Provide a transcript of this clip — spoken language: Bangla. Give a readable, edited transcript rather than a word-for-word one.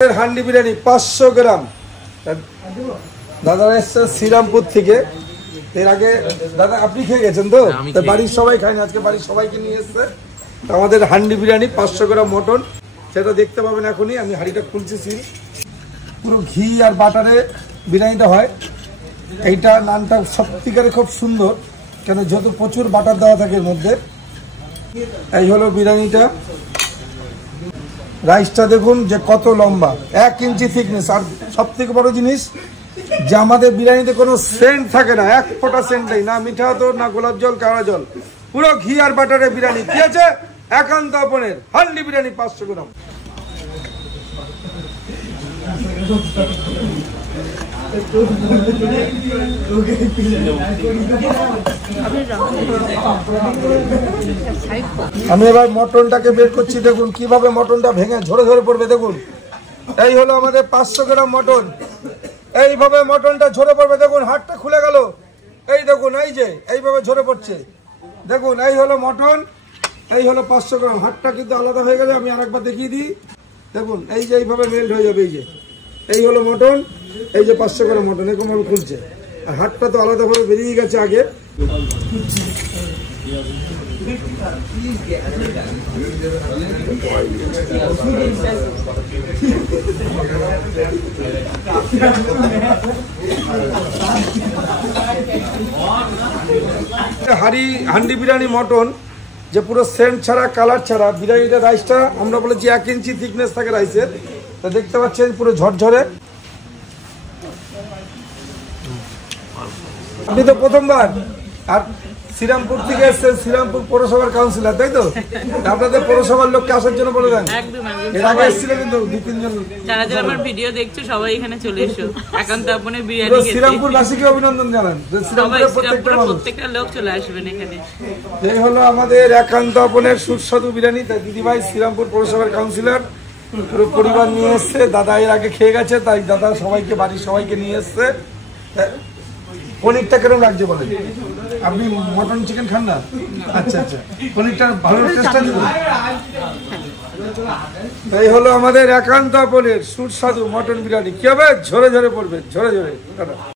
হান্ডি বিরিয়ানি 500 গ্রাম। দাদা এসছে শ্রীরামপুর থেকে। এর আগে দাদা আপনি খেয়ে গেছেন তো? বাড়ির সবাই খায়নি, আজকে বাড়ির সবাইকে নিয়ে এসছে। আমাদের হান্ডি বিরিয়ানি 500 গ্রাম মটন, সেটা দেখতে পাবেন এখনই। আমি হাঁড়িটা খুলছি, সিল পুরো ঘি আর বাটারে বিরিয়ানিটা হয়। এইটা নানটা সত্যিকারে খুব সুন্দর, কেন যেহেতু প্রচুর বাটার দেওয়া থাকে এর মধ্যে। এই হলো বিরিয়ানিটা। রাইসটা দেখুন যে কত লম্বা, 1 ইঞ্চি থিকনেস। আর সব থেকে বড় জিনিস যে আমাদের বিরিয়ানিতে কোনো সেন্ট থাকে না, 1 ফোঁটা সেন্ট নেই, না মিঠা তো না গোলাপ জল কাওড়া জল, পুরো ঘি আর বাটারের বিরিয়ানি। কি আছে? একান্ত আপনের হান্ডি বিরিয়ানি 500 গ্রাম। আমি এবার মটনটাকে বের করছি। দেখুন কিভাবে মটনটা ভেঙে ঝরে ঝরে পড়বে। দেখুন এই হলো আমাদের 500 গ্রাম মটন। এইভাবে মটনটা ঝরে পড়বে। দেখুন হাড়টা খুলে গেল, এই দেখুন, এই যে এইভাবে ঝরে পড়ছে। দেখুন এই হলো মটন, এই হলো 500 গ্রাম। হাড়টা কিন্তু আলাদা হয়ে গেলে আমি আরেকবার দেখিয়ে দিই। দেখুন এই যে এইভাবে মেল্ট হয়ে যাবে। এই যে এই হলো মটন, এই যে 500 গ্রাম মটন এরকম ভাবে খুলছে। আর হাড়টা তো আলাদাভাবে বেরিয়ে গেছে আগে। হান্ডি বিরিয়ানি মটন যে পুরো সেন্ট ছাড়া, কালার ছাড়া বিরিয়ানিটা। রাইসটা আমরা বলেছি 1 ইঞ্চি থিকনেস থাকে রাইসের। তা দেখতে পাচ্ছেন পুরো ঝরঝরে। আপনি তো প্রথমবার, আর শ্রীরামপুর থেকে এসছেন, শ্রীরামপুর পৌরসভার কাউন্সিলর, তাই তো? আপনাদের পৌরসভার লোককে আসার জন্য বলে দেন। এর আগে এসেছিল কিন্তু 2-3 জন। যারা যারা আমার ভিডিও দেখছো সবাই এখানে চলে এসো, একান্ত আপনের বিরিয়ানি খেতে। শ্রীরামপুর বাসীকে অভিনন্দন জানান। প্রত্যেকটা লোক চলে আসবেন এখানে। এই হলো আমাদের একান্ত আপনের সুস্বাদু বিরিয়ানি। তাই দিদিভাই শ্রীরামপুর পৌরসভার কাউন্সিলর পুরো পরিবার নিয়ে এসছে। দাদা এর আগে খেয়ে গেছে, তাই দাদা সবাইকে, বাড়ির সবাইকে নিয়ে এসছে। পনিরটা কেরম লাগছে বলেন? আপনি মটন চিকেন খান না? আচ্ছা আচ্ছা, পনিরটা ভালো টেস্ট আছে। এই হলো আমাদের একান্ত আপনের সুস্বাদু মটন বিরিয়ানি। কি হবে? ঝরে ঝরে পড়বে, ঝরে ঝরে।